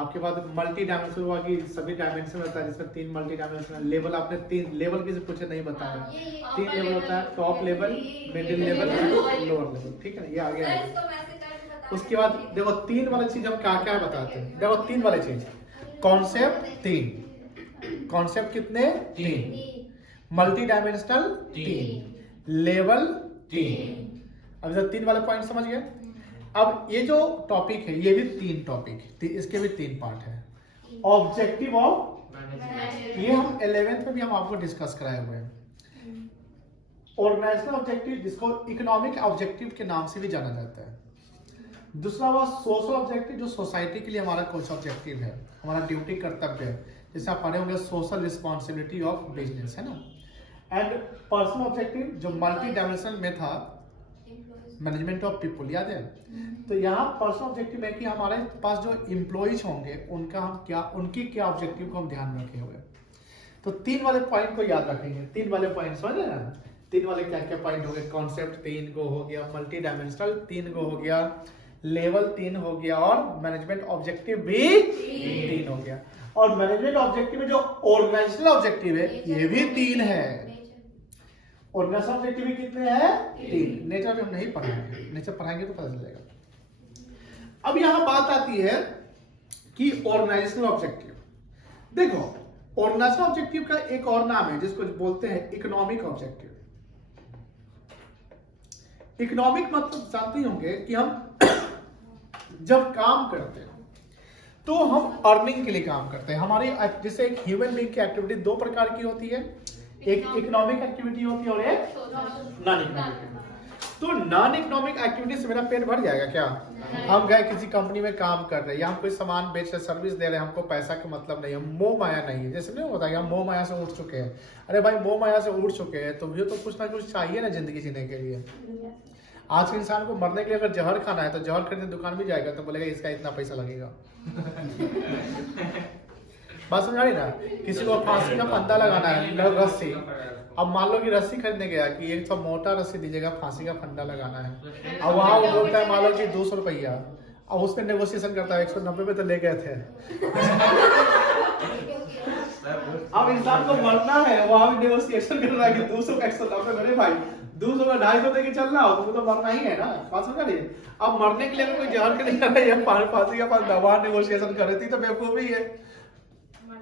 आपके पास multi dimensional हुआ कि सभी डायमेंशन होता है, जिसमें 3 मल्टी डायमेंशनल लेवल, आपने 3 लेवल किसी पूछे नहीं बताया। 3 लेवल होता है, top level, middle level, lower level, ठीक है ना, ये आ गया। उसके बाद देखो 3 वाली चीज हम क्या क्या बताते हैं। देखो 3 वाली चीज, कॉन्सेप्ट 3, कॉन्सेप्ट कितने 3, मल्टी डायमेंशनल 3, लेवल 3। अब जब 3 वाले पॉइंट समझ गए, अब ये जो टॉपिक है ये भी 3 टॉपिक, इसके भी 3 पार्ट है। ऑब्जेक्टिव ऑफ मैनेजमेंट, ये हम 11th में भी हम आपको डिस्कस कराए हुए हैं। ऑर्गेनाइजेशनल ऑब्जेक्टिव, जिसको इकोनॉमिक ऑब्जेक्टिव के नाम से भी जाना जाता है। दूसरा हुआ सोशल ऑब्जेक्टिव, जो सोसाइटी के लिए हमारा कुछ ऑब्जेक्टिव है, हमारा ड्यूटी कर्तव्य है, जैसे आप पढ़े होंगे सोशल रिस्पॉन्सिबिलिटी ऑफ बिजनेस, है ना। एंड पर्सनल ऑब्जेक्टिव जो मल्टी डायमेंशनल में था, मैनेजमेंट ऑफ पीपल, याद है। तो यहाँ पर्सनल ऑब्जेक्टिव है कि हमारे पास जो एम्प्लॉइज होंगे उनका हम क्या, उनकी क्या ऑब्जेक्टिव को हम ध्यान रखे हुए। तो 3 वाले पॉइंट को याद रखेंगे, 3 वाले पॉइंट समझ रहे ना, 3 वाले क्या क्या पॉइंट हो गए, कॉन्सेप्ट 3 को हो गया, मल्टी डायमेंशनल 3 को हो गया, लेवल 3 हो गया, और मैनेजमेंट ऑब्जेक्टिव भी 3 हो गया। और मैनेजमेंट ऑब्जेक्टिव में जो ऑर्गेनाइजेशनल ऑब्जेक्टिव है ये भी 3 है। ऑर्गेनाइजेशनल ऑब्जेक्टिव भी कितने हैं 3। नेचर भी हम नहीं पढ़ाएंगे, नेचर पढ़ाएंगे तो पता चलेगा। अब यहां बात आती है कि ऑर्गेनाइजेशनल ऑब्जेक्टिव, देखो ऑर्गेनाइजेशनल ऑब्जेक्टिव का एक और नाम है जिसको बोलते हैं इकोनॉमिक ऑब्जेक्टिव। इकोनॉमिक मतलब जानते होंगे कि हम जब काम करते हैं तो हम अर्निंग के लिए काम करते हैं। हमारी जैसे एक ह्यूमन बीइंग की एक्टिविटी 2 प्रकार की होती है, एक इकोनॉमिक एक्टिविटी होती है और एक नॉन इकोनॉमिक। तो नॉन इकोनॉमिक एक्टिविटी से मेरा पेट भर जाएगा क्या? हम गए किसी कंपनी में काम कर रहे हैं या हम कोई सामान बेच रहे, सर्विस दे रहे हैं, हमको पैसा का मतलब नहीं है, मोह माया नहीं है। जैसे नहीं होता कि हम मोह माया से उठ चुके हैं। अरे भाई मोह माया से उठ चुके हैं तो भी तो कुछ ना कुछ चाहिए ना जिंदगी जीने के लिए। आज के इंसान को मरने के लिए अगर जहर खाना है तो जहर खरीदने दुकान में जाएगा तो बोलेगा इसका इतना पैसा लगेगा। बात समझ आ रही ना। किसी को फांसी का फंदा लगाना है, रस्सी, अब मान लो कि रस्सी खरीदने गया कि एक तो मोटा रस्सी दीजिएगा, फांसी का फंदा लगाना है। अब वहां वो बोलता है मान लो कि 200 रुपया, अब उस पर नेगोशिएशन करता है 190 पे तो ले गए थे। अब इंसान को मरना है, वहां भी नेगोशिएशन कर रहा है कि 200 का 190। मेरे भाई 200 का 250 देके चलना हो तो मरना ही है ना। बात समझ रही है। अब मरने के लिए कोई जहर के नहीं रहा है, फांसी का फंदा, वहां नेगोशिएशन कर रही थी तो बेवकूफी है।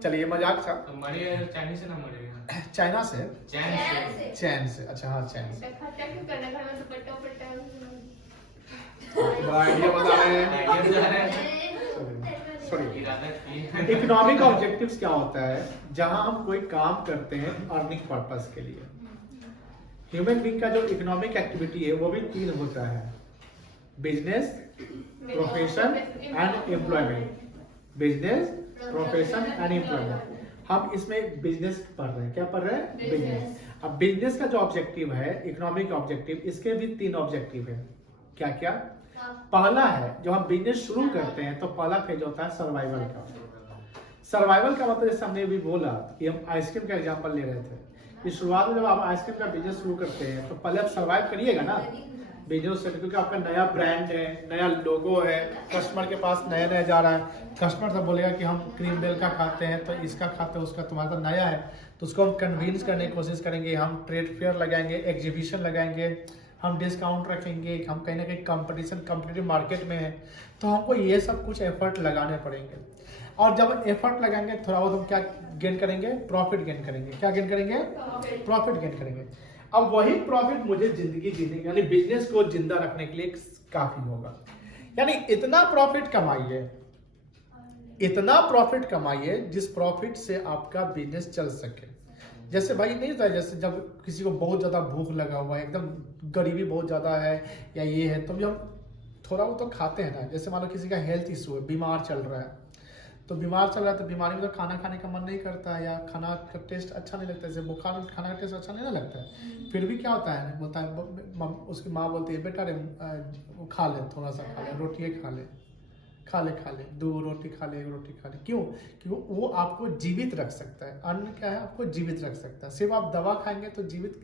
चलिए मजाक था। चाइनीज से ना मरेगा, चाइना से, चैन से, अच्छा हाँ चैन से। खर्चा क्यों करना, घर में दुपट्टा उपट्टा बड़ा आइडिया बता रहे हैं। सॉरी, इकोनॉमिक ऑब्जेक्टिव्स क्या होता है? जहां हम कोई काम करते हैं अर्निंग पर्पस के लिए। ह्यूमन बीइंग का जो इकोनॉमिक एक्टिविटी है वो भी 3 होता है, business, profession and employment. Business, profession and employment. हम इसमें बिजनेस पढ़ रहे हैं, क्या पढ़ रहे हैं? बिजनेस। अब बिजनेस का जो ऑब्जेक्टिव है इकोनॉमिक ऑब्जेक्टिव, इसके भी 3 ऑब्जेक्टिव है। क्या क्या? पहला है जो हम बिजनेस शुरू करते हैं तो पहला फेज होता है सर्वाइवल का। सर्वाइवल का मतलब जैसे हमने भी बोला कि हम आइसक्रीम का एग्जांपल ले रहे थे कि शुरुआत में जब आप आइसक्रीम का बिजनेस शुरू करते हैं तो पहले आप सर्वाइव करिएगा ना बिजनेस से, क्योंकि आपका नया ब्रांड है, नया लोगो है, कस्टमर के पास नया नया जा रहा है। कस्टमर तो बोलेगा कि हम क्रीम बेल का खाते हैं तो इसका खाते हैं, उसका तुम्हारा तो नया है, तो उसको हम कन्विंस करने की कोशिश करेंगे। हम ट्रेड फेयर लगाएंगे, एग्जीबिशन लगाएंगे, हम डिस्काउंट रखेंगे, हम कहीं ना कहीं कंपटीटिव मार्केट में है, तो हमको ये सब कुछ एफर्ट लगाने पड़ेंगे। और जब एफर्ट लगाएंगे थोड़ा बहुत हम क्या गेन करेंगे? प्रॉफिट गेन करेंगे। क्या गेन करेंगे? प्रॉफिट गेन करेंगे। अब वही प्रॉफिट मुझे जिंदगी जीने यानी बिजनेस को जिंदा रखने के लिए काफी होगा। यानी इतना प्रॉफिट कमाइए, इतना प्रॉफिट कमाइए जिस प्रॉफिट से आपका बिजनेस चल सके। जैसे भाई नहीं था, जैसे जब किसी को बहुत ज्यादा भूख लगा हुआ है, एकदम गरीबी बहुत ज्यादा है या ये है, तो भी हम थोड़ा वो तो खाते हैं ना। जैसे मान लो किसी का हेल्थ इशू है, बीमार चल रहा है, तो बीमार चल रहा है तो बीमारी में तो खाना खाने का मन नहीं करता है या खाना का टेस्ट अच्छा नहीं लगता है। जैसे बुखार में खाना का टेस्ट अच्छा नहीं ना लगता है, फिर भी क्या होता है, बोलता है, उसकी माँ बोलती है बेटा रे वो खा ले, थोड़ा सा खा ले, रोटी खा ले 2 रोटी खा ले, 1 रोटी खा ले। क्यों? क्योंकि वो आपको जीवित रख सकता है। अन्न क्या है? आपको जीवित रख सकता है। सिर्फ आप दवा खाएंगे तो जीवित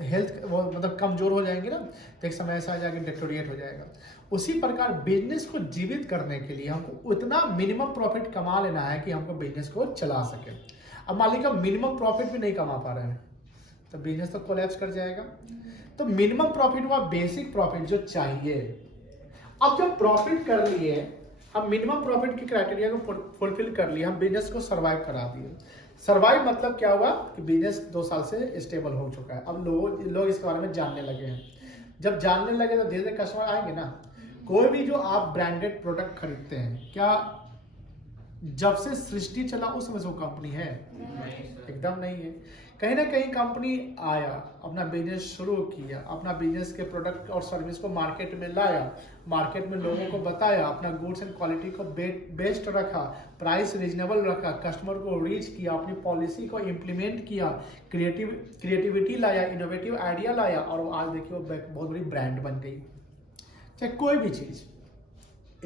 हेल्थ वो मतलब कमजोर हो जाएंगे ना, तो एक समय ऐसा आ जाएगा डिटोरिएट हो जाएगा। उसी प्रकार बिजनेस को जीवित करने के लिए हमको उतना मिनिमम प्रॉफिट कमा लेना है कि हमको बिजनेस को चला सके। अब मान लीजिए मिनिमम प्रॉफिट भी नहीं कमा पा रहे हैं तो बिजनेस तो कोलैप्स कर जाएगा। तो मिनिमम प्रॉफिट हुआ बेसिक प्रॉफिट जो चाहिए। अब जब प्रॉफिट कर लिए, हम मिनिमम प्रॉफिट की क्राइटेरिया को फुलफिल कर लिए, हम बिजनेस को सर्वाइव करा दिए। सर्वाइव मतलब क्या हुआ कि बिजनेस 2 साल से स्टेबल हो चुका है। अब लोग इसके बारे में जानने लगे हैं। जब जानने लगे तो धीरे धीरे कस्टमर आएंगे ना। कोई भी जो आप ब्रांडेड प्रोडक्ट खरीदते हैं, क्या जब से सृष्टि चला उस समय से वो कंपनी है? एकदम नहीं है। कहीं ना कहीं कंपनी आया, अपना बिजनेस शुरू किया, अपना बिजनेस के प्रोडक्ट और सर्विस को मार्केट में लाया, मार्केट में लोगों को बताया, अपना गुड्स एंड क्वालिटी को बेस्ट रखा, प्राइस रीजनेबल रखा, कस्टमर को रीच किया, अपनी पॉलिसी को इम्प्लीमेंट किया, क्रिएटिविटी लाया, इनोवेटिव आइडिया लाया, और आज देखिए वो बहुत बड़ी ब्रांड बन गई। चाहे कोई भी चीज़,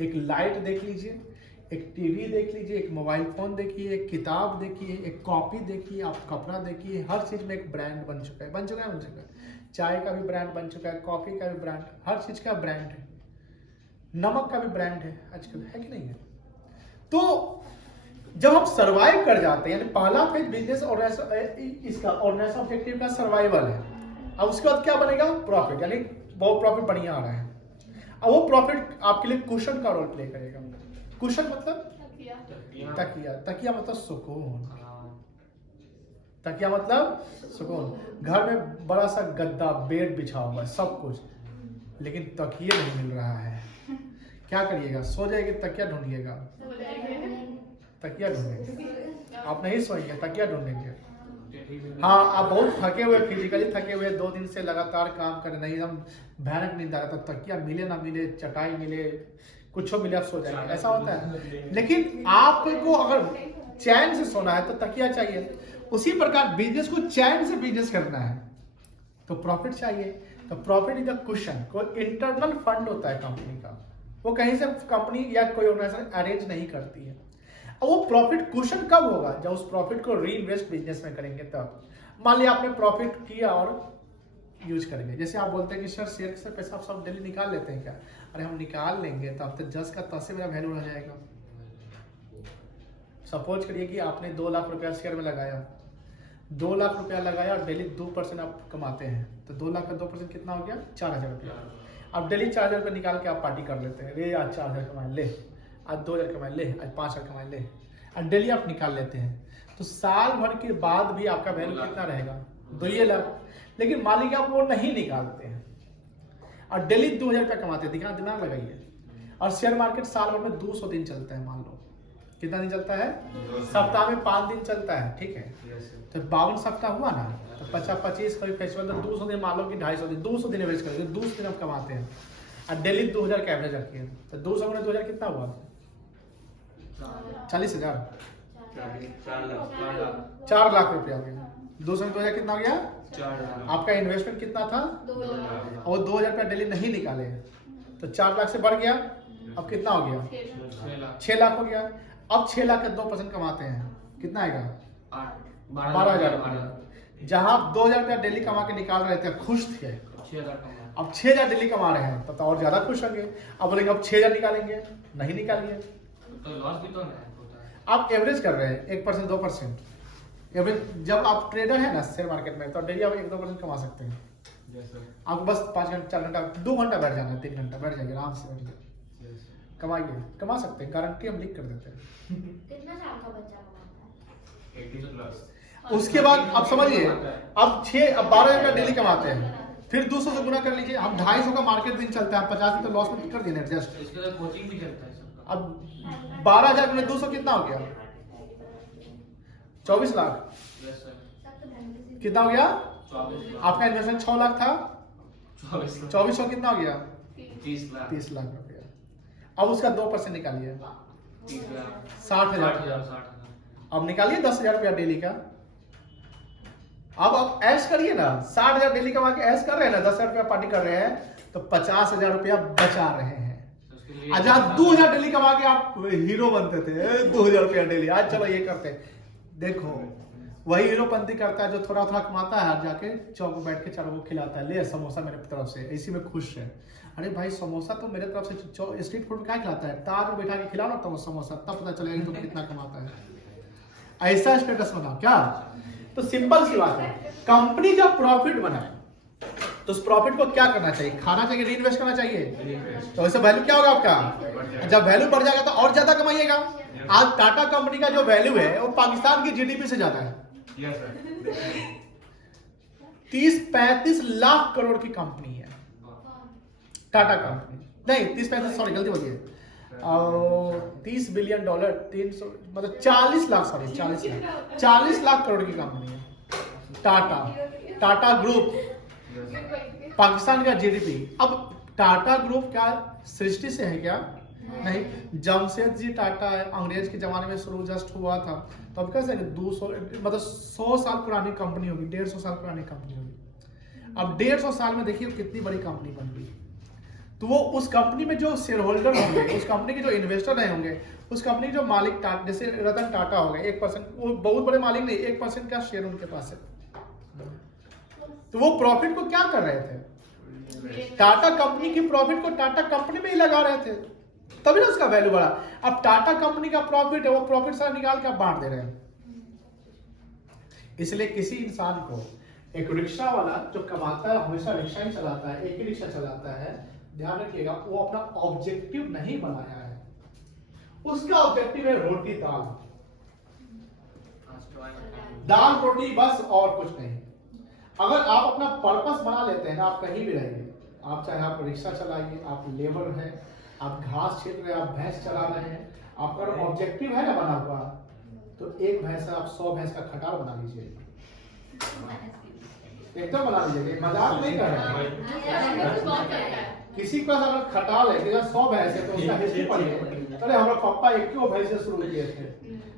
एक लाइट देख लीजिए, एक टीवी देख लीजिए, एक मोबाइल फोन देखिए, एक किताब देखिए, एक कॉपी देखिए, आप कपड़ा देखिए, हर चीज में एक ब्रांड बन चुका है। चाय का भी ब्रांड बन चुका है, कॉफी का भी ब्रांड, हर चीज का ब्रांड है। नमक का भी ब्रांड है आजकल, है कि नहीं है? तो जब हम सर्वाइव कर जाते हैं, यानी पहला फेज बिजनेस और इसका ऑर्गेनाइजेशन ऑब्जेक्टिव का सर्वाइवल है। अब उसके बाद क्या बनेगा? प्रॉफिट, यानी बहुत प्रॉफिट बढ़िया आ रहा है। अब वो प्रॉफिट आपके लिए कुशन का रोल प्ले करेगा। कुशन मतलब तकिया मतलब सुकून। तकिया मतलब सुकून। घर में बड़ा सा गद्दा, बेड बिछा हुआ है, सब कुछ, लेकिन तकिया नहीं मिल रहा है। क्या करिएगा? सो जाएंगे, तकिया ढूंढिएगा। तकिया ढूंढेंगे, आप नहीं सोएंगे, तकिया ढूंढेंगे। हाँ, आप बहुत थके हुए, फिजिकली थके हुए, 2 दिन से लगातार काम कर रहे, एकदम भयानक नींद आ रहा, तो तकिया मिले ना मिले, चटाई मिले, कुछ मिले, आप सो जाएंगे। ऐसा होता है। लेकिन आपको अगर चैन से सोना है तो तकिया चाहिए। उसी प्रकार बिजनेस को चैन से बिजनेस करना है तो प्रॉफिट चाहिए। तो प्रॉफिट इज द कुशन। कोई इंटरनल फंड होता है कंपनी का, वो कहीं से कंपनी या कोई ऑर्गेनाइजेशन अरेंज नहीं करती है। और वो प्रॉफिट कुशन कब होगा? जब उस प्रॉफिट को री इन्वेस्ट बिजनेस में करेंगे तब। मान लिया आपने प्रॉफिट किया और यूज करेंगे। जैसे आप बोलते हैं कि सर शेयर से पैसा आप सब डेली निकाल लेते हैं क्या? अरे हम निकाल लेंगे तो अब तो 10 का 10 से मेरा वैल्यू रह जाएगा। सपोज करिए कि आपने 2 लाख रुपया शेयर में लगाया, 2 लाख रुपया लगाया और डेली 2% आप कमाते हैं, तो 2 लाख का 2% कितना हो गया? 4000 रुपया। अब डेली 4000 रुपया निकाल के आप पार्टी कर लेते हैं। रे आज 4000 कमाए, ले आज 2000 कमाए, ले आज 5000 कमाए, ले, और डेली आप निकाल लेते हैं। तो साल भर के बाद भी आपका वैल्यू कितना रहेगा? 2 लाख। लेकिन मान लीजिए आप वो नहीं निकालते हैं और डेली 2000 रुपया कमाते हैं, दिमाग लगाइए। और शेयर मार्केट साल भर में 200 दिन चलता है। मान लो कितना दिन चलता है? सप्ताह में 5 दिन चलता है, ठीक है? तो 52 सप्ताह हुआ ना, तो 50-25 का फेस्टिवल, तो 200 दिन, मान लो कि 250 दिन, 200 दिन एवरेज करेंगे, 200 दिन आप कमाते हैं और डेली 2000 का एवरेज रखिए, तो 200 में 2000 कितना हुआ? 40,000, 4 लाख रुपया हो गया। 200 में 2000 कितना हो गया? 4 लाख। आपका इन्वेस्टमेंट कितना था? 2 लाख। और 2000 रुपया डेली नहीं निकाले तो 4 लाख से बढ़ गया। अब कितना हो गया? 6 लाख हो गया। अब 6 लाख का 2% कमाते हैं, कितना आएगा? 12,000 रुपया। जहां आप 2000 रुपया डेली कमा के निकाल रहे थे, खुश थे, 6,000 कमा। अब 6000 डेली कमा रहे हैं, तब तो और ज्यादा खुश होंगे। अब बोलेंगे अब 6000 निकालेंगे, नहीं निकालिए। तो लॉस भी तो नहीं होता है। आप एवरेज कर रहे हैं 1% 2%। एवरेज, जब आप ट्रेडर है ना शेयर मार्केट में, तो डेली आप 1-2% कमा सकते हैं। आपको बस 5 घंटा 4 घंटा 2 घंटा बैठ जाना है, 3 घंटा बैठ जाएंगे, आराम से बैठ जाए, कमाइए, कमा सकते हैं, गारंटी हम लिख कर देते हैं। कितना साल का बच्चा कमाता है? 80 प्लस। उसके बाद अब समझिए, अब 12 रुपया डेली कमाते हैं, फिर 200 से गुना कर लीजिए। हम 250 का मार्केट दिन चलता है, 50 तो लॉस में कर दिए एडजस्ट। इसके साथ कोचिंग भी चलता है सबका। अब 12,000 में 200 कितना हो गया? 24 लाख। Yes sir. कितना हो गया? 24 लाख। आपका इन्वेस्टमेंट 6 लाख था, 24 लाख। 2400 कितना हो गया? 30 लाख। 30 लाख रुपया। अब उसका 2% निकालिए, 30 लाख। 60,000 रुपया। अब निकालिए 10,000 रुपया डेली का। अब आप ऐश करिए ना, 60,000 डेली कमा के ऐश कर रहे हैं ना, 10,000 रुपया पार्टी कर रहे हैं, तो 50,000 रुपया बचा रहे हैं। आज आप 2,000 डेली कमा के आप हीरो बनते थे, 2,000 रुपया डेली, आज चलो ये करते। देखो वही हीरोपंती करता है जो थोड़ा थोड़ा कमाता है, जाके चौक में बैठ के चारों को खिलाता है, ले समोसा मेरे तरफ से, इसी में खुश है। अरे भाई समोसा तो मेरे तरफ से स्ट्रीट फूड क्या खिलाता है, ताज में बैठा के खिलाओ ना तो समोसा, तब पता चलेगा तुम कितना कमाता है। ऐसा स्टेटस बनाओ क्या। तो सिंपल सी बात है, कंपनी जब प्रॉफिट बनाए तो उस प्रॉफिट को क्या करना चाहिए, खाना चाहिए, री इन्वेस्ट करना चाहिए। तो वैसे वैल्यू क्या होगा आपका, जब वैल्यू बढ़ जाएगा तो और ज्यादा कमाइएगा। आज टाटा कंपनी का जो वैल्यू है वो पाकिस्तान की जीडीपी से ज्यादा है। 30-35 लाख करोड़ की कंपनी है टाटा कंपनी, नहीं 30-35 सॉरी गलती बोलिए, और 30 बिलियन डॉलर 300 मतलब 40 लाख सॉरी 40 लाख करोड़ की कंपनी है टाटा ग्रुप, पाकिस्तान का जीडीपी। अब टाटा ग्रुप क्या सृष्टि से है क्या, नहीं, जमशेदजी टाटा है, अंग्रेज के जमाने में शुरू जस्ट हुआ था, तो अब कैसे 200 मतलब 100 साल पुरानी कंपनी होगी, 150 साल पुरानी कंपनी होगी। अब 150 साल में देखिए कितनी बड़ी कंपनी बन गई। तो वो उस कंपनी में जो शेयर होल्डर होंगे, उस कंपनी के जो इन्वेस्टर रहे होंगे, उस कंपनी के जो मालिक जैसे रतन टाटा हो गए 1%, वो बहुत बड़े मालिक नहीं, 1% का शेयर उनके पास है। तो वो प्रॉफिट को क्या कर रहे थे, टाटा कंपनी की प्रॉफिट को टाटा कंपनी में ही लगा रहे थे, तभी ना उसका वैल्यू बढ़ा। अब टाटा कंपनी का प्रॉफिट है, वो प्रॉफिट सारा निकाल के आप बांट दे रहे हैं। इसलिए किसी इंसान को, एक रिक्शा वाला जो कमाता है हमेशा रिक्शा ही चलाता है, एक ही रिक्शा चलाता है, ध्यान रखिएगा वो अपना ऑब्जेक्टिव नहीं बनाया है, उसका ऑब्जेक्टिव है रोटी दाल रोटी बस और कुछ नहीं। अगर आप अपना पर्पस बना लेते हैं ना, आप कहीं भी रहिए, आप चाहे आप रिक्शा चलाइए, आप लेबर हैं, आप घास छील रहे हैं, आप भैंस चला रहे हैं, आपका ऑब्जेक्टिव है ना बना हुआ, तो एक भैंस आप 100 भैंस का खटाल बना लीजिए, एकदम बना लीजिए, मजाक नहीं कर रहे हैं। किसी के पास अगर खटाल है, 100 भैंस है तो उसका हिस्ट्री पढ़िए, अरे हमारे पापा 21 भैंस से शुरू किए थे,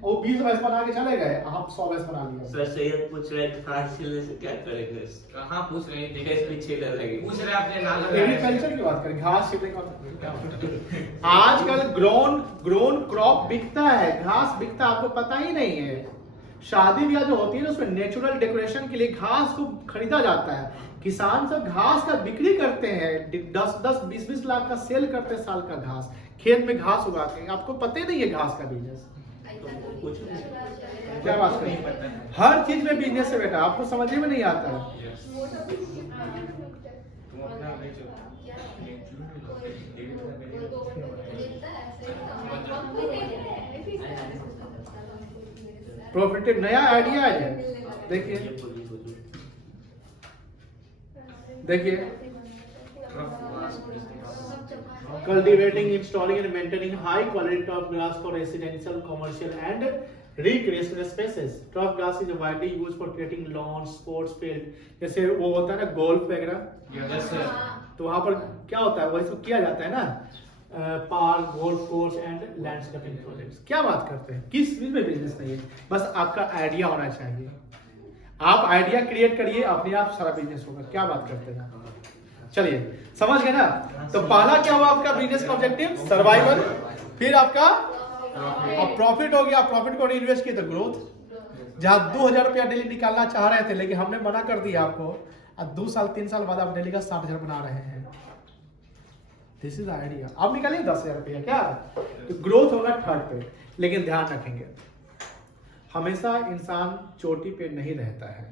वो 20 भैंस बना के चले गए, हम 100 भैंस बना लिए। सर सैयद पूछ रहे हैं घास छीलने से क्या करेंगे, कहाँ पूछ रहे हैं, कैसे छीलने लगे, पूछ रहे हैं अपने नाम एग्रीकल्चर की बात करें, घास छीलने का आजकल ग्रोन क्रॉप बिकता है, घास बिकता है, आपको पता ही नहीं है। शादी ब्याह जो होती है ना उसमें नेचुरल डेकोरेशन के लिए घास को खरीदा जाता है, किसान सब घास का बिक्री करते हैं, 10-20 लाख का सेल करते हैं साल का घास, खेत में घास उगाते हैं, आपको पता ही नहीं है घास का बिजनेस। कुछ क्या बात करें, हर चीज में बिजनेस है बेटा, आपको समझने में नहीं आता है। प्रॉफिटेड नया आइडिया है, देखिए देखिए, cultivating, installing and maintaining high quality turf grass for residential, commercial and recreational spaces. Turf grass is widely used for creating lawns, sports field, जैसे वो होता है ना गोल्फ वगैरह, तो वहाँ पर क्या होता है, वही सब किया जाता है ना, park, golf course and landscaping projects. क्या बात करते हैं, किस चीज में बिजनेस नहीं है, बस आपका आइडिया होना चाहिए, आप आइडिया क्रिएट करिए, अपने आप सारा बिजनेस होगा। क्या बात करते हैं, चलिए समझ गए ना। तो पहला क्या हुआ आपका बिजनेस का ऑब्जेक्टिव, सर्वाइवल, फिर आपका अब प्रॉफिट हो गया, प्रॉफिट को इन्वेस्ट किया तो ग्रोथ। जहां 2000 रुपया डेली निकालना चाह रहे थे लेकिन हमने मना कर दिया आपको, अब 2 साल 3 साल बाद आप डेली का 60,000 बना रहे हैं, दिस इज आइडिया। अब निकालिए 10,000 रुपया, क्या तो ग्रोथ होगा थर्ड पे। लेकिन ध्यान रखेंगे हमेशा इंसान चोटी पे नहीं रहता है,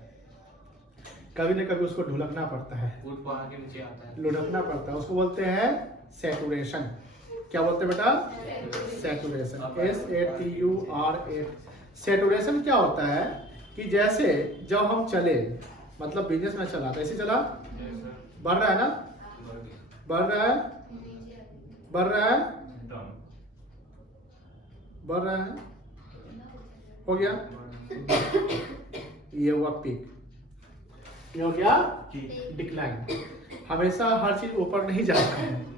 कभी न कभी उसको ढुलकना पड़ता है, ऊट पहाड़ के नीचे आता है, लुढ़कना पड़ता है, उसको बोलते हैं सैचुरेशन। क्या बोलते हैं बेटा, सैचुरेशन, SATURA। सैचुरेशन क्या होता है कि जैसे जब हम चले, मतलब बिजनेस में चला, ऐसे चला, बढ़ रहा है ना, बढ़ रहा है, बढ़ रहा है, बढ़ रहा है, हो गया, ये हुआ पीक, ये हो गया डिक्लाइन। हमेशा हर चीज ऊपर नहीं जाता है।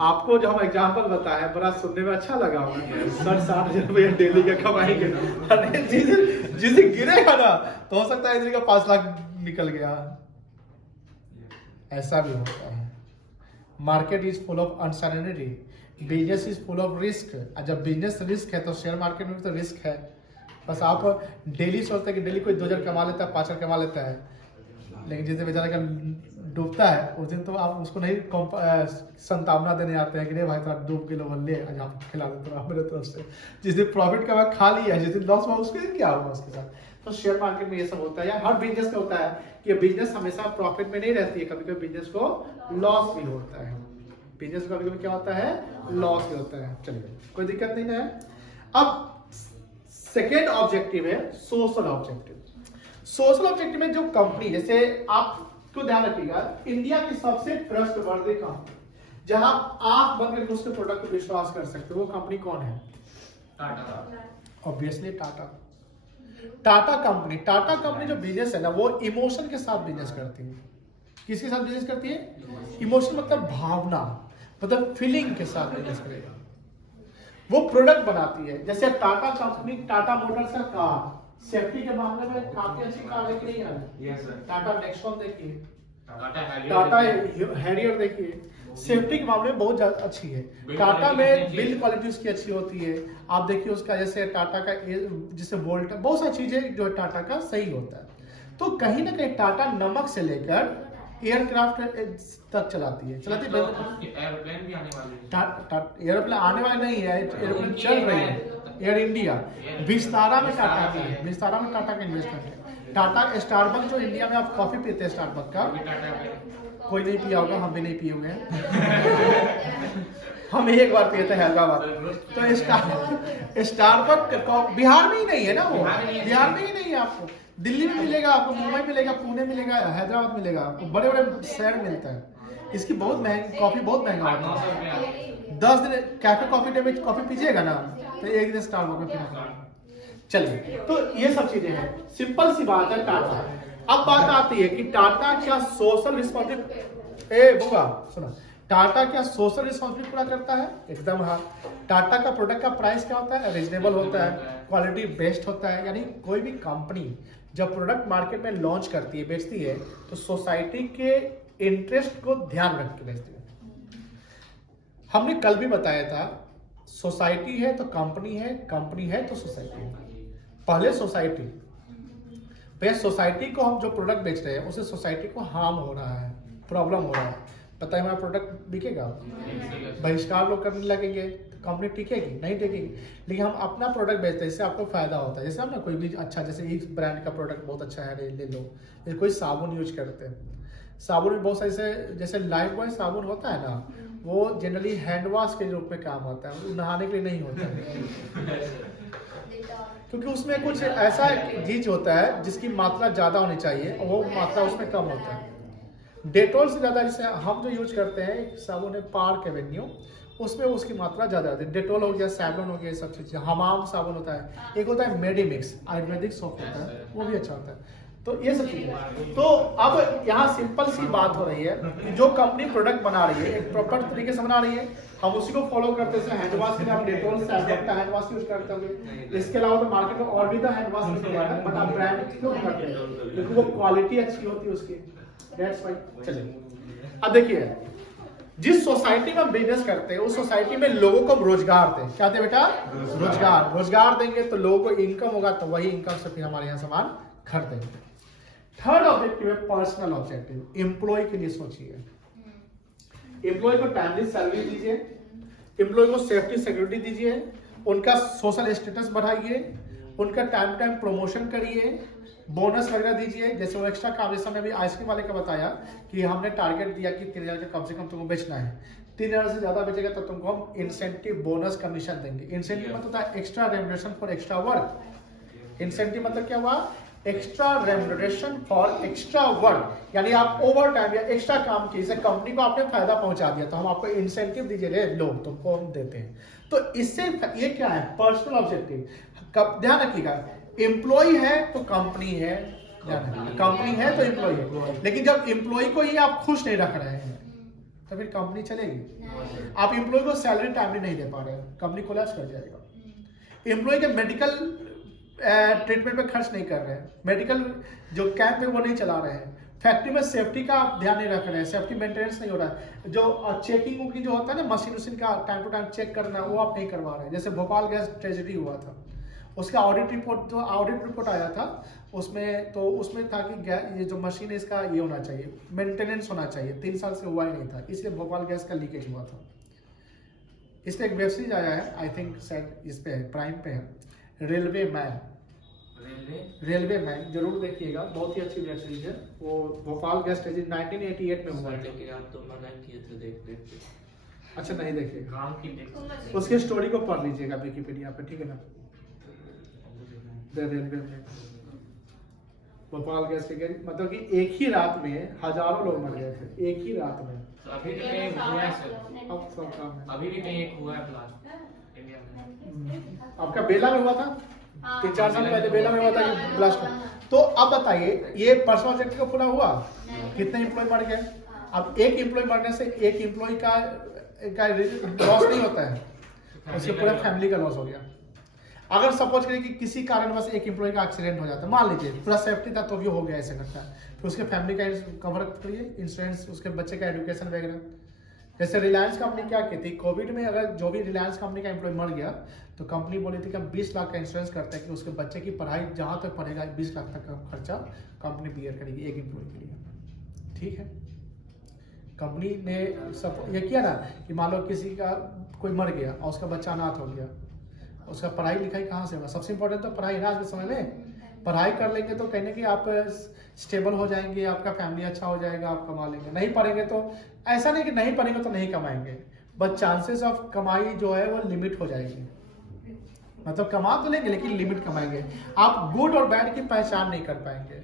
आपको जो हम एग्जांपल बताया बड़ा सुनने में अच्छा लगा होगा, 60,000 रुपया डेली का कमाएंगे, जिस दिन गिरेगा ना तो हो सकता है इधर का 5 लाख निकल गया, ऐसा भी होता है। Market is full of uncertainty, business is full of risk. जब बिजनेस रिस्क है तो शेयर मार्केट में भी तो रिस्क है, बस आप डेली सोचते हैं कि डेली कोई 2,000 कमा लेता है, 5,000 कमा लेता है, लेकिन जिस दिन बेचारा का डूबता है उस दिन तो आप उसको नहीं संतावना देने आते हैं कि नहीं भाई थोड़ा डूब के लोग ले आज आप खिला देते हो मेरे तरफ से। जिस दिन प्रॉफिट का खा लिया, जिस दिन लॉस हुआ उसके दिन क्या हुआ उसके साथ। तो शेयर मार्केट में ये सब होता है, या हर बिजनेस का होता है कि बिजनेस हमेशा प्रॉफिट में नहीं रहती है, कभी कभी बिजनेस को लॉस भी होता है, बिजनेस कभी कभी क्या होता है लॉस भी होता है। चलिए कोई दिक्कत नहीं है। अब सेकेंड ऑब्जेक्टिव है सोशल ऑब्जेक्टिव। सोशल ऑब्जेक्टिव में जो कंपनी, जैसे आपको ध्यान रखिएगा, इंडिया की सबसे ट्रस्टवर्दी कंपनी जहां आप बंद करके उसके प्रोडक्ट पर विश्वास कर सकते हो, वो कंपनी कौन है? टाटा। ऑब्वियसली टाटा। टाटा कंपनी जो बिजनेस है ना, वो इमोशन के साथ बिजनेस करती है। किसके साथ बिजनेस करती है? इमोशन मतलब भावना, मतलब फीलिंग के साथ बिजनेस करेगा। वो प्रोडक्ट बनाती है, जैसे टाटा कंपनी, टाटा मोटर्स का कार सेफ्टी के मामले में काफी अच्छी कार है कि नहीं है? टाटा नेक्सॉन देखिए, टाटा हैरियर देखिए, सेफ्टी के मामले में बहुत ज्यादा अच्छी है। टाटा में बिल्ड क्वालिटी उसकी अच्छी होती है। आप देखिए उसका जैसे टाटा का जिसे वोल्ट, बहुत सारी चीजें जो टाटा का सही होता है। तो कहीं ना कहीं टाटा नमक से लेकर एयरक्राफ्ट तक चलाती है। एयरप्लेन भी आने वाले हैं। एयरप्लेन आने वाले नहीं है, एयरप्लेन चल रही है। एयर इंडिया, विस्तारा में टाटा का है, विस्तारा में टाटा का इन्वेस्टमेंट है। टाटा स्टारबक्स जो इंडिया में आप कॉफी पीते हैं स्टारबक्स का, कोई नहीं पिया होगा, हम भी नहीं पिए हुए हैं। हम एक बार पिए थे हैदराबाद। तो स्टारबक्स बिहार में ही नहीं है ना, वो बिहार में ही नहीं है। आपको दिल्ली में मिलेगा, आपको मुंबई मिलेगा, पुणे मिलेगा, हैदराबाद मिलेगा, आपको बड़े बड़े शहर मिलता है। इसकी बहुत महंगी कॉफी, बहुत महंगा होता है। 10 दिन कैफे कॉफी डे में कॉफी पीजिएगा ना, तो एक दिन स्टारबक्स में पीना। चलिए, तो ये सब चीजें हैं, सिंपल सी बात है टाटा। अब बात आती है कि टाटा क्या सोशल रिस्पॉन्सिबिलिटी, सुना, टाटा क्या सोशल रिस्पॉन्सिबिलिटी पूरा करता है? एकदम हाँ। टाटा का प्रोडक्ट का प्राइस क्या होता है? रीजनेबल होता है, क्वालिटी बेस्ट होता है। यानी कोई भी कंपनी जब प्रोडक्ट मार्केट में लॉन्च करती है, बेचती है, तो सोसाइटी के इंटरेस्ट को ध्यान रख के बेचती है। हमने कल भी बताया था, सोसाइटी है तो कंपनी है, कंपनी है तो सोसाइटी है। पहले सोसाइटी, भैया सोसाइटी को हम जो प्रोडक्ट बेच रहे हैं उससे सोसाइटी को हार्म हो रहा है, प्रॉब्लम हो रहा है, पता है हमारा प्रोडक्ट बिकेगा? बहिष्कार लोग करने लगेंगे तो कंपनी टिकेगी नहीं, टिकेगी। लेकिन हम अपना प्रोडक्ट बेचते हैं, इससे आपको फायदा होता है। जैसे हम ना कोई भी अच्छा, जैसे इस ब्रांड का प्रोडक्ट बहुत अच्छा है, ले लो। जैसे कोई साबुन यूज करते हैं, साबुन में बहुत सारे जैसे लाइफ बॉय साबुन होता है ना, वो जनरली हैंड वॉश के रूप में काम होता है, नहाने के लिए नहीं होता है। क्योंकि उसमें कुछ ऐसा चीज होता है जिसकी मात्रा ज्यादा होनी चाहिए और वो मात्रा उसमें कम होता है। डेटॉल से ज्यादा, जैसे हम जो यूज करते हैं एक साबुन है पार्क एवेन्यू, उसमें उसकी मात्रा ज्यादा होती है। डेटॉल हो गया, सैवलॉन हो गया, ये सब चीजें। हमाम साबुन होता है, एक होता है मेडिमिक्स आयुर्वेदिक सोप होता है, वो भी अच्छा होता है। तो ये सब चीजें। तो अब यहाँ सिंपल सी बात हो रही है कि जो कंपनी प्रोडक्ट बना रही है एक प्रॉपर तरीके से बना रही है, हम उसी को फॉलो करते हैं। हैंड वॉश के लिए हम डेटॉल सैवलॉन का हैंड वॉश यूज करते होंगे। इसके अलावा तो मार्केट में और भी तो हैंड वॉश निकल रहा है, बट आप ब्रांड क्यों करते हैं? क्योंकि वो क्वालिटी अच्छी होती है उसकी। That's why. चलिए अब देखिए, जिस सोसाइटी में हम बिजनेस करते हैं उस सोसाइटी में लोगों को हम रोजगार दें। क्या दें बेटा? रोजगार देंगे तो लोगों को इनकम होगा, तो वही इनकम से फिर हमारे यहाँ सामान खरीदेंगे। थर्ड ऑब्जेक्टिव है पर्सनल ऑब्जेक्टिव। एम्प्लॉय के लिए सोचिए, एम्प्लॉय को टाइमली सैलरी दीजिए, एम्प्लॉय को सेफ्टी सिक्योरिटी दीजिए, उनका सोशल स्टेटस बढ़ाइए, उनका टाइम टाइम प्रमोशन करिए, बोनस वगैरह दीजिए। जैसे वो एक्स्ट्रा काम, जैसे हमने अभी आइसक्रीम वाले का बताया कि हमने टारगेट दिया कि 3,000 का कम से कम तुमको बेचना है, 3,000 से ज्यादा बेचेगा तो तुमको हम इंसेंटिव बोनस कमीशन देंगे। इंसेंटिव मतलब होता है extra remuneration for extra work. Incentive मतलब क्या हुआ? Extra remuneration for extra work, यानी आप ओवर टाइम या एक्स्ट्रा काम किए, जैसे कंपनी को आपने फायदा पहुंचा दिया तो हम आपको इंसेंटिव दीजिए, रे लो तुमको हम देते हैं। तो इससे ये क्या है? Personal objective. कब ध्यान रखिएगा, एम्प्लॉय है तो कंपनी है, कंपनी है तो एम्प्लॉय है। लेकिन जब एम्प्लॉय को ही आप खुश नहीं रख रहे हैं तो फिर कंपनी चलेगी? आप एम्प्लॉय को सैलरी टाइमली नहीं दे पा रहे हैं, कंपनी कोलैप्स कर जाएगा। एम्प्लॉय के मेडिकल ट्रीटमेंट पे खर्च नहीं कर रहे हैं, मेडिकल जो कैंप है वो नहीं चला रहे हैं, फैक्ट्री में सेफ्टी का आप ध्यान नहीं रख रहे हैं, सेफ्टी मेंटेनेंस नहीं हो रहा है, जो चेकिंग की जो होता है ना मशीन का टाइम टू टाइम चेक करना, वो आप नहीं करवा रहे हैं। जैसे भोपाल गैस ट्रेजेडी हुआ था, उसका ऑडिट रिपोर्ट आया था, उसमें था कि ये जो मशीन है इसका ये होना चाहिए, मेंटेनेंस होना चाहिए, 3 साल से हुआ ही नहीं था, इसलिए भोपाल गैस का लीकेज हुआ था। इस पे एक वेब सीरीज आया है, आई थिंक शायद इस पे है, प्राइम पे है, रेलवे मैन, जरूर देखिएगा, बहुत ही अच्छी वेब सीरीज है। वो भोपाल गैस ट्रेजेडी 1988 में हुआ था। लेकिन आप तो मना किए थे देखने से। अच्छा नहीं देखिएगा, काम की देख उसके स्टोरी को पढ़ लीजिएगा विकिपीडिया पे, ठीक है ना। The railway man, Bhopal gas tragedy, मतलब कि एक ही रात में हजारों लोग मर गए थे, एक ही रात में। तो अभी भी कहीं हुआ है सर, अब सब काम है। अभी भी कहीं एक हुआ है ब्लास्ट इंडिया में। आपका बेला में हुआ था, 3-4 साल पहले बेला में हुआ था कि ब्लास्ट। तो अब बताइए, ये पर्सनल सेक्टर का पूरा हुआ, कितने एम्प्लॉय मर गए। अब एक एम्प्लॉय मरने से एक एम्प्लॉय का लॉस नहीं होता है, उससे पूरा फैमिली का लॉस हो गया। अगर सपोज करें कि किसी कारणवश एक एम्प्लॉय का एक्सीडेंट हो जाता है, मान लीजिए पूरा सेफ्टी था तो भी हो गया, ऐसे करता है, तो उसके फैमिली का कवर करिए, इंश्योरेंस, उसके बच्चे का एजुकेशन वगैरह। जैसे रिलायंस कंपनी क्या की थी, कोविड में अगर जो भी रिलायंस कंपनी का एम्प्लॉय मर गया तो कंपनी बोली थी कि हम 20 लाख का इंश्योरेंस करते हैं कि उसके बच्चे की पढ़ाई जहाँ तक पढ़ेगा 20 लाख तक का खर्चा कंपनी बियर करेगी एक एम्प्लॉय के लिए, ठीक है। कंपनी ने सब ये किया ना कि मान लो किसी का कोई मर गया और उसका बच्चा अनाथ हो गया, उसका पढ़ाई लिखाई कहाँ से होगा, सबसे इम्पोर्टेंट तो पढ़ाई ना आज के समय में। पढ़ाई कर लेंगे तो कहने कि आप स्टेबल हो जाएंगे, आपका फैमिली अच्छा हो जाएगा, आप कमा लेंगे। नहीं पढ़ेंगे तो ऐसा नहीं कि नहीं पढ़ेंगे तो नहीं कमाएंगे, बट चांसेस ऑफ कमाई जो है वो लिमिट हो जाएगी, मतलब कमा तो लेंगे लेकिन लिमिट कमाएंगे। आप गुड और बैड की पहचान नहीं कर पाएंगे,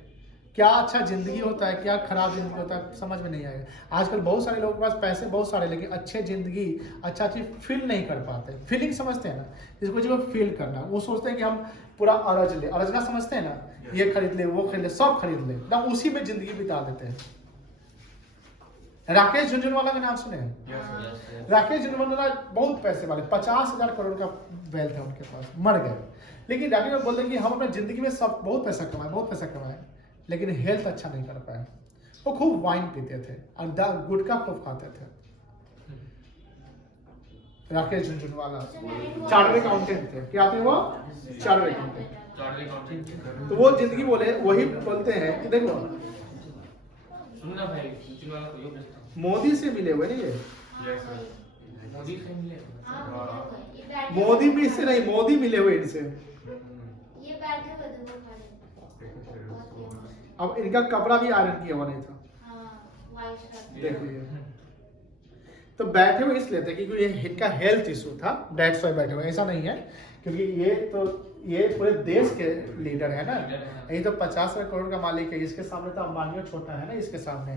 क्या अच्छा जिंदगी होता है, क्या खराब जिंदगी होता है, समझ में नहीं आएगा। आजकल बहुत सारे लोगों के पास पैसे बहुत सारे, लेकिन अच्छे जिंदगी अच्छा चीज फील नहीं कर पाते। फीलिंग समझते हैं ना, जिसको जो फील करना, वो सोचते हैं कि हम पूरा अरजना समझते हैं ना, ये खरीद ले, वो खरीद ले, सब खरीद ले ना, उसी में जिंदगी बिता देते हैं। राकेश झुनझुनवाला का नाम सुने हैं? राकेश झुनझुनवाला बहुत पैसे वाले, 50,000 करोड़ का वेल्थ है उनके पास, मर गए। लेकिन राकेश बोलते हैं कि हम अपने जिंदगी में सब बहुत पैसा कमाए, लेकिन हेल्थ अच्छा नहीं कर पाए। वो खूब वाइन पीते थे और गुटखा खूब खाते थे। राकेश झुनझुनवाला चार्टर्ड अकाउंटेंट थे, क्या थे वो? Chartered accountant. तो वो जिंदगी बोले, वही बोलते हैं कि देखो सुनना भाई, झुनझुनवाला को योग भेजता हूं। मोदी से मिले हुए नहीं ये, मोदी से मिले। मोदी भी इससे नहीं, मोदी मिले हुए इनसे। ये बैठे हुए थे वो खड़े। अब इनका कपड़ा भी आयरन किया हुआ नहीं था, हाँ, वाइट शर्ट। देखिए। तो बैठे हुए इसलिए थे क्योंकि ये इनका हेल्थ इशू था, डेट्स वाई बैठे हुए। ऐसा नहीं है क्योंकि ये पूरे देश के लीडर है ना, यही तो 50,000 करोड़ का मालिक है, इसके सामने तो अंबानी छोटा है ना, इसके सामने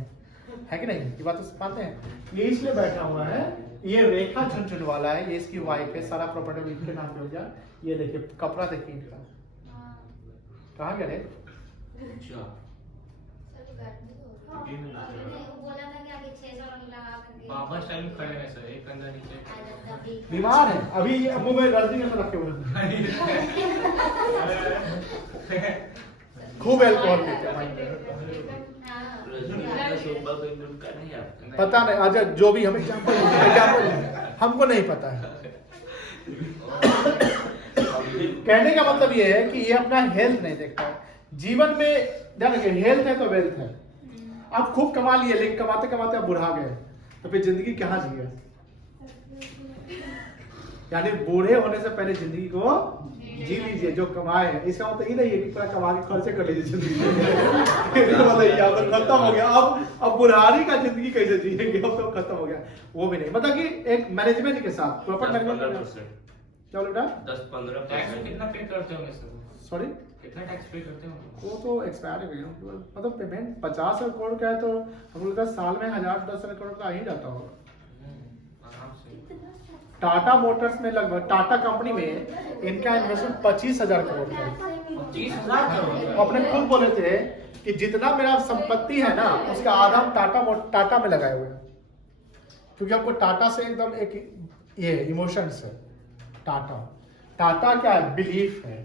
है कि नहीं, ये बात तो मानते हैं। ये इसलिए बैठा हुआ है, ये रेखा झुनझुनवाला है, ये इसकी वाइफ है, सारा प्रॉपर्टी इनके नाम पे हो जाए। ये देखिए कपड़ा देखिए इनका, कहाँ गए? अच्छा वो बोला था कि आगे 6 साल लगा करके बाबा स्टाइल में खड़े हैं सर, एक कंधा नीचे। बीमार है अभी, मुंह में रजनी में रखे हुए खूब अल्कोहल पीते हैं। रजनीकांत सोफा कोई गुटखा नहीं आता। पता नहीं, अच्छा जो भी, हमें एग्जाम्पल हमको नहीं पता है। कहने का मतलब ये है कि ये अपना हेल्थ नहीं देखता है जीवन में। देखिए हेल्थ है तो वेल्थ है। आप खूब कमा लिए, लेकिन कमाते कमाते आप बुढ़ा गए, तो फिर जिंदगी कहाँ जिए? यानी बूढ़े होने से पहले जिंदगी को जी लीजिए जो कमाए हैं। इसका मतलब ये नहीं है कि पूरा कमा के खर्चे कर लीजिए जिंदगी मतलब खत्म हो गया, अब बुढ़ारी का जिंदगी कैसे जिएंगे, अब तो खत्म हो गया। वो भी नहीं, मतलब कि एक मैनेजमेंट के साथ प्रॉपर मैनेजमेंट। क्या बोल रहा? 10-15% टैक्स कितना पे करते होंगे सर? सॉरी, कितना टैक्स पे करते होंगे? वो तो एक्सपायर है, मतलब पेमेंट 50 करोड़ का है तो हम लोग का साल में 1010 करोड़ का ही जाता होगा। आराम से। टाटा मोटर्स में लगभग, टाटा कंपनी में इनका इन्वेस्टमेंट 25,000 करोड़ का है। 25,000 करोड़। वो अपने खुद बोले थे कि जितना मेरा संपत्ति है ना, उसका आधा हम टाटा में लगाए हुए हैं, क्योंकि आपको टाटा से एकदम एक ये इमोशंस है। टाटा क्या है? बिलीफ है।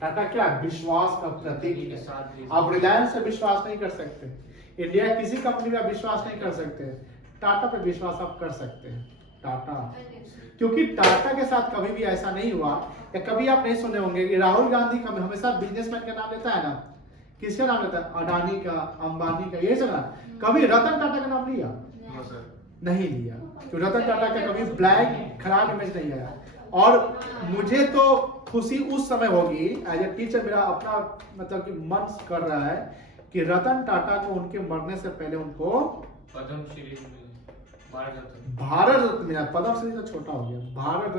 टाटा क्या है? विश्वास का प्रतीक है। आप रिलायंस से विश्वास नहीं कर सकते, इंडिया किसी कंपनी में विश्वास नहीं कर सकते, टाटा पे विश्वास आप कर सकते हैं। टाटा क्योंकि टाटा के साथ कभी भी ऐसा नहीं हुआ, या कभी आप नहीं सुने होंगे कि राहुल गांधी का हमेशा बिजनेसमैन का नाम लेता है ना, किसका नाम लेता है? अडानी का, अंबानी का, ये सुना। कभी रतन टाटा का नाम लिया? No sir. नहीं लिया। तो रतन टाटा का कभी ब्लैक खराब इमेज नहीं आया। और मुझे तो खुशी उस समय होगी एज ए टीचर, मेरा अपना मतलब कि मन कर रहा है कि रतन टाटा को उनके मरने से पहले उनको पद्म श्री मिले, भारत रत्न। भारत रत्न मिला। पद्म श्री तो छोटा हो गया, भारत